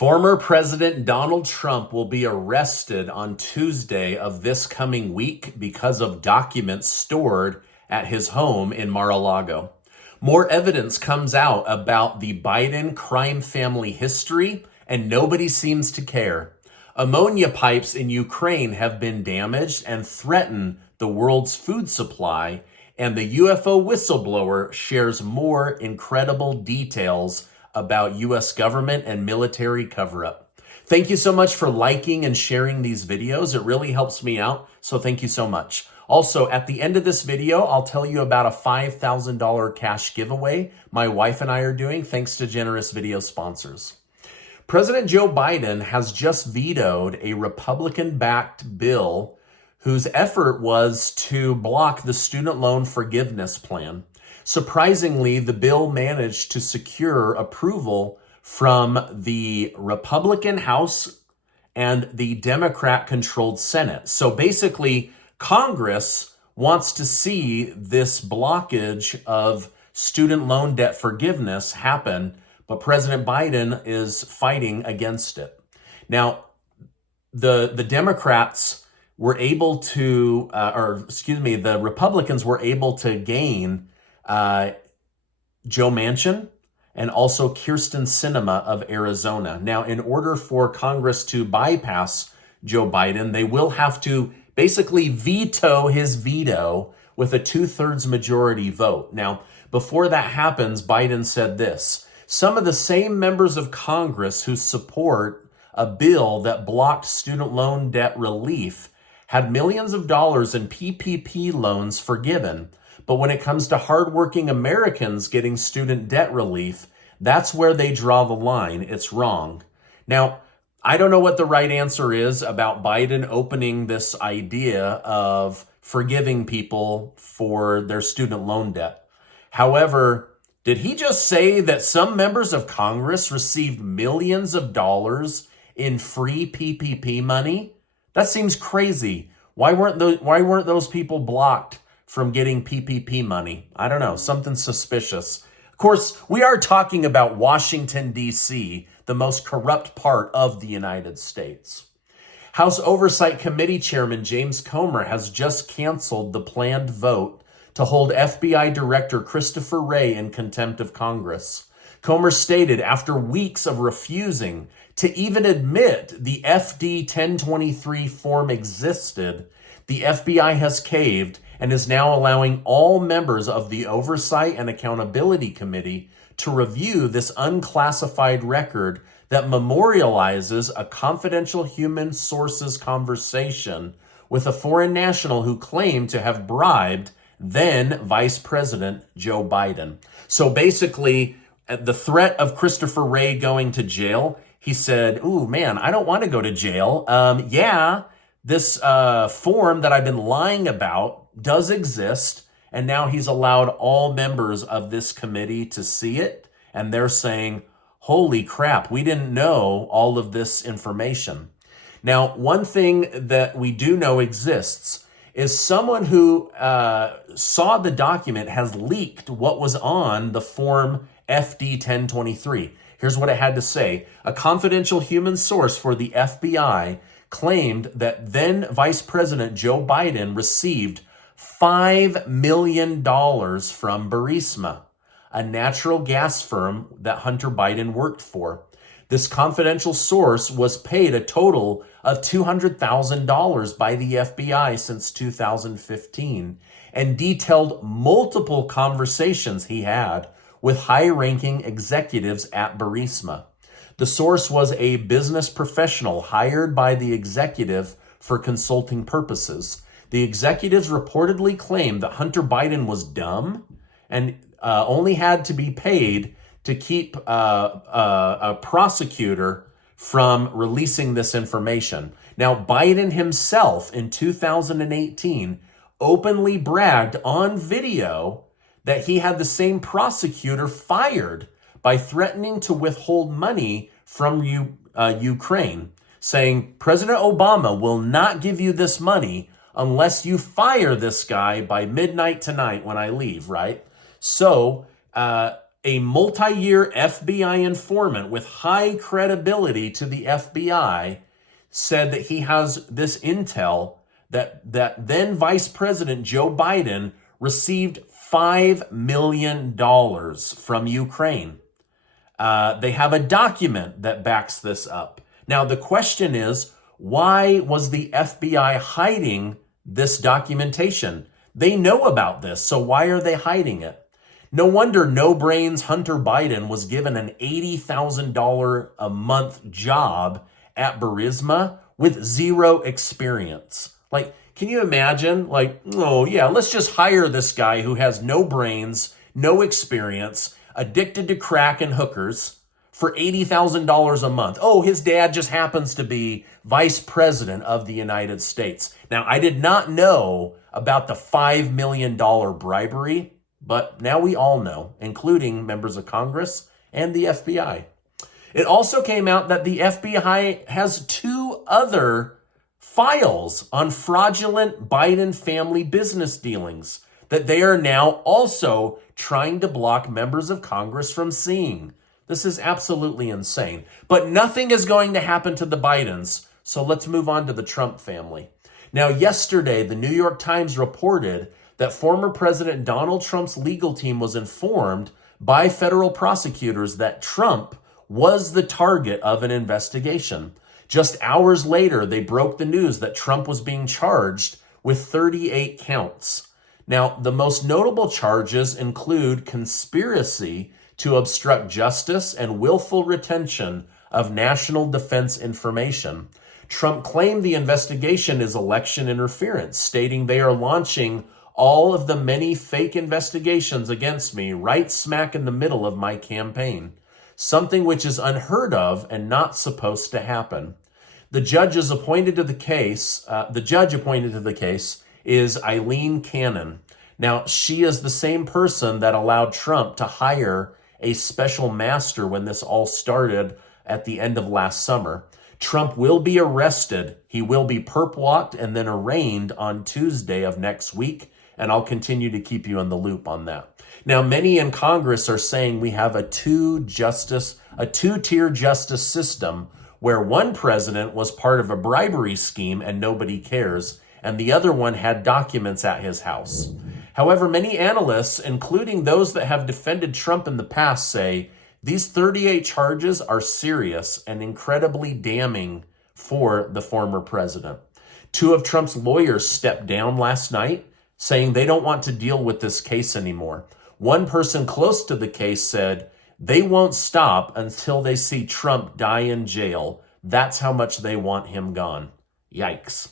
Former President Donald Trump will be arrested on Tuesday of this coming week because of documents stored at his home in Mar-a-Lago. More evidence comes out about the Biden crime family history, and nobody seems to care. Ammonia pipes in Ukraine have been damaged and threaten the world's food supply, and the UFO whistleblower shares more incredible details about U.S. government and military cover-up. Thank you so much for liking and sharing these videos. It really helps me out, so thank you so much. Also, at the end of this video, I'll tell you about a $5,000 cash giveaway my wife and I are doing thanks to generous video sponsors. President Joe Biden has just vetoed a Republican-backed bill whose effort was to block the student loan forgiveness plan. Surprisingly, the bill managed to secure approval from the Republican House and the Democrat-controlled Senate. So basically, Congress wants to see this blockage of student loan debt forgiveness happen, but President Biden is fighting against it. Now, the Democrats were able to, the Republicans were able to gain Joe Manchin and also Kyrsten Sinema of Arizona. Now, in order for Congress to bypass Joe Biden, they will have to basically veto his veto with a 2/3 majority vote. Now, before that happens, Biden said this: some of the same members of Congress who support a bill that blocked student loan debt relief had millions of dollars in PPP loans forgiven. But when it comes to hardworking Americans getting student debt relief, that's where they draw the line. It's wrong. Now, I don't know what the right answer is about Biden opening this idea of forgiving people for their student loan debt. However, did he just say that some members of Congress received millions of dollars in free PPP money? That seems crazy. Why weren't those people blocked from getting PPP money? I don't know, something suspicious. Of course, we are talking about Washington, D.C., the most corrupt part of the United States. House Oversight Committee Chairman James Comer has just canceled the planned vote to hold FBI Director Christopher Wray in contempt of Congress. Comer stated after weeks of refusing to even admit the FD 1023 form existed, the FBI has caved and is now allowing all members of the Oversight and Accountability Committee to review this unclassified record that memorializes a confidential human sources conversation with a foreign national who claimed to have bribed then Vice President Joe Biden. So basically, the threat of Christopher Wray going to jail, he said, ooh, man, I don't want to go to jail. This form that I've been lying about does exist, and now he's allowed all members of this committee to see it, and they're saying, holy crap, we didn't know all of this information. Now, one thing that we do know exists is someone who saw the document has leaked what was on the form FD 1023. Here's what it had to say. A confidential human source for the FBI claimed that then Vice President Joe Biden received $5 million from Burisma, a natural gas firm that Hunter Biden worked for. This confidential source was paid a total of $200,000 by the FBI since 2015 and detailed multiple conversations he had with high-ranking executives at Burisma. The source was a business professional hired by the executive for consulting purposes. The executives reportedly claimed that Hunter Biden was dumb and only had to be paid to keep a prosecutor from releasing this information. Now, Biden himself in 2018 openly bragged on video that he had the same prosecutor fired by threatening to withhold money from Ukraine, saying, President Obama will not give you this money unless you fire this guy by midnight tonight when I leave, right? So a multi-year FBI informant with high credibility to the FBI said that he has this intel that then Vice President Joe Biden received $5 million from Ukraine. They have a document that backs this up. Now, the question is, why was the FBI hiding this documentation? They know about this, so why are they hiding it? No wonder No Brains Hunter Biden was given an $80,000 a month job at Burisma with zero experience. Like, can you imagine? Like, oh yeah, let's just hire this guy who has no brains, no experience, addicted to crack and hookers for $80,000 a month. Oh, his dad just happens to be Vice President of the United States. Now, I did not know about the $5 million bribery, but now we all know, including members of Congress and the FBI. It also came out that the FBI has 2 other files on fraudulent Biden family business dealings that they are now also trying to block members of Congress from seeing. This is absolutely insane. But nothing is going to happen to the Bidens, so let's move on to the Trump family. Now, yesterday, the New York Times reported that former President Donald Trump's legal team was informed by federal prosecutors that Trump was the target of an investigation. Just hours later, they broke the news that Trump was being charged with 38 counts. Now, the most notable charges include conspiracy to obstruct justice and willful retention of national defense information. Trump claimed the investigation is election interference, stating they are launching all of the many fake investigations against me right smack in the middle of my campaign, something which is unheard of and not supposed to happen. The judge appointed to the case is Aileen Cannon. Now, she is the same person that allowed Trump to hire a special master when this all started at the end of last summer. Trump will be arrested. He will be perp walked and then arraigned on Tuesday of next week, and I'll continue to keep you in the loop on that. Now, many in Congress are saying we have a two-tier justice system where one president was part of a bribery scheme and nobody cares, and the other one had documents at his house. However, many analysts, including those that have defended Trump in the past, say these 38 charges are serious and incredibly damning for the former president. 2 of Trump's lawyers stepped down last night, saying they don't want to deal with this case anymore. One person close to the case said they won't stop until they see Trump die in jail. That's how much they want him gone. Yikes.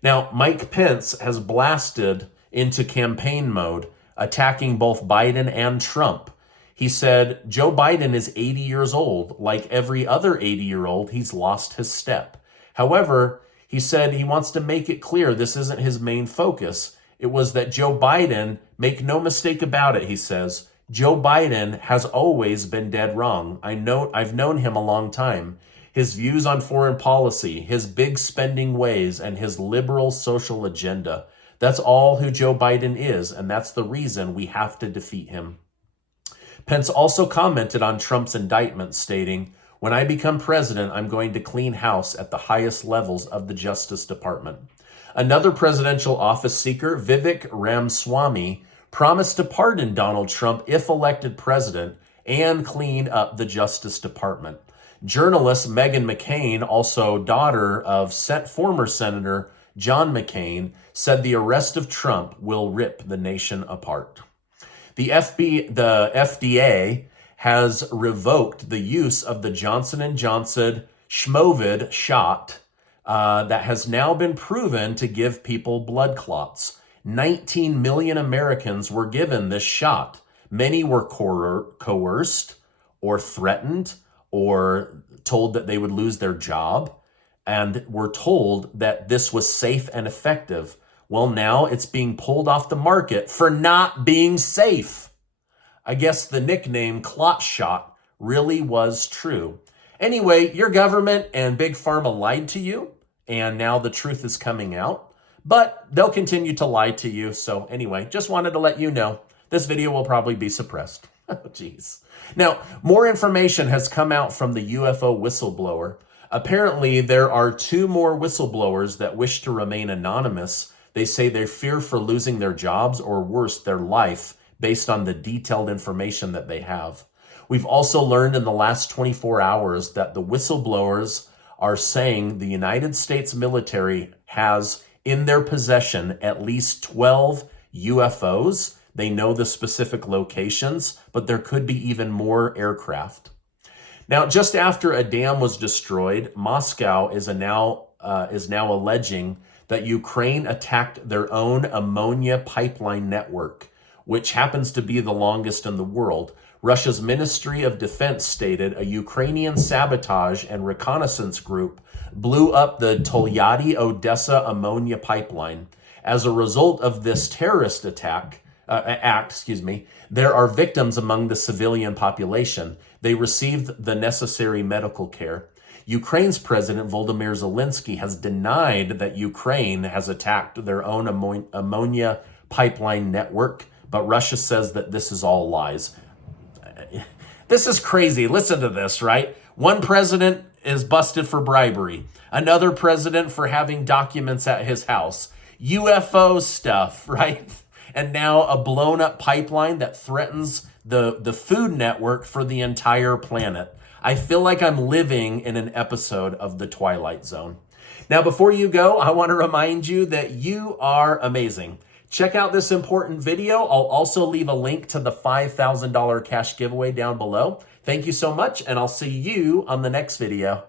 Now, Mike Pence has blasted into campaign mode, attacking both Biden and Trump. He said, Joe Biden is 80 years old. Like every other 80-year-old, he's lost his step. However, he said he wants to make it clear this isn't his main focus. It was that Joe Biden, make no mistake about it, he says, Joe Biden has always been dead wrong. I've known him a long time. His views on foreign policy, his big spending ways, and his liberal social agenda. That's all who Joe Biden is, and that's the reason we have to defeat him. Pence also commented on Trump's indictment, stating, when I become president, I'm going to clean house at the highest levels of the Justice Department. Another presidential office seeker, Vivek Ramaswamy, promised to pardon Donald Trump if elected president and clean up the Justice Department. Journalist Meghan McCain, also daughter of former Senator John McCain, said the arrest of Trump will rip the nation apart. The FDA has revoked the use of the Johnson & Johnson Schmovid shot that has now been proven to give people blood clots. 19 million Americans were given this shot. Many were coerced or threatened or told that they would lose their job and were told that this was safe and effective. Well, now it's being pulled off the market for not being safe. I guess the nickname clot shot really was true. Anyway, your government and Big Pharma lied to you, and now the truth is coming out. But they'll continue to lie to you. So anyway, just wanted to let you know this video will probably be suppressed. Oh, geez. Now, more information has come out from the UFO whistleblower. Apparently, there are 2 more whistleblowers that wish to remain anonymous. They say they fear for losing their jobs or worse, their life, based on the detailed information that they have. We've also learned in the last 24 hours that the whistleblowers are saying the United States military has in their possession at least 12 UFOs. They know the specific locations, but there could be even more aircraft. Now, just after a dam was destroyed, Moscow is now alleging that Ukraine attacked their own ammonia pipeline network, which happens to be the longest in the world. Russia's Ministry of Defense stated a Ukrainian sabotage and reconnaissance group blew up the Tolyatti-Odessa ammonia pipeline. As a result of this terrorist act, there are victims among the civilian population. They received the necessary medical care. Ukraine's President Volodymyr Zelensky has denied that Ukraine has attacked their own ammonia pipeline network, but Russia says that this is all lies. This is crazy. Listen to this, right? One president is busted for bribery. Another president for having documents at his house. UFO stuff, right? And now a blown up pipeline that threatens the food network for the entire planet. I feel like I'm living in an episode of The Twilight Zone. Now, before you go, I want to remind you that you are amazing. Check out this important video. I'll also leave a link to the $5,000 cash giveaway down below. Thank you so much, and I'll see you on the next video.